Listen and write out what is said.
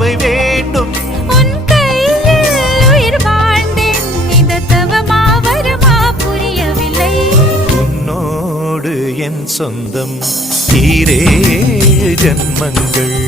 பார்வை வேண்டும். உன் கையில் உயிர் வாழ்ந்தேன், இந்த தவமா வரமா புரியவில்லை. உன்னோடு என் சொந்தம் ஈரேழு ஜன்மங்கள்.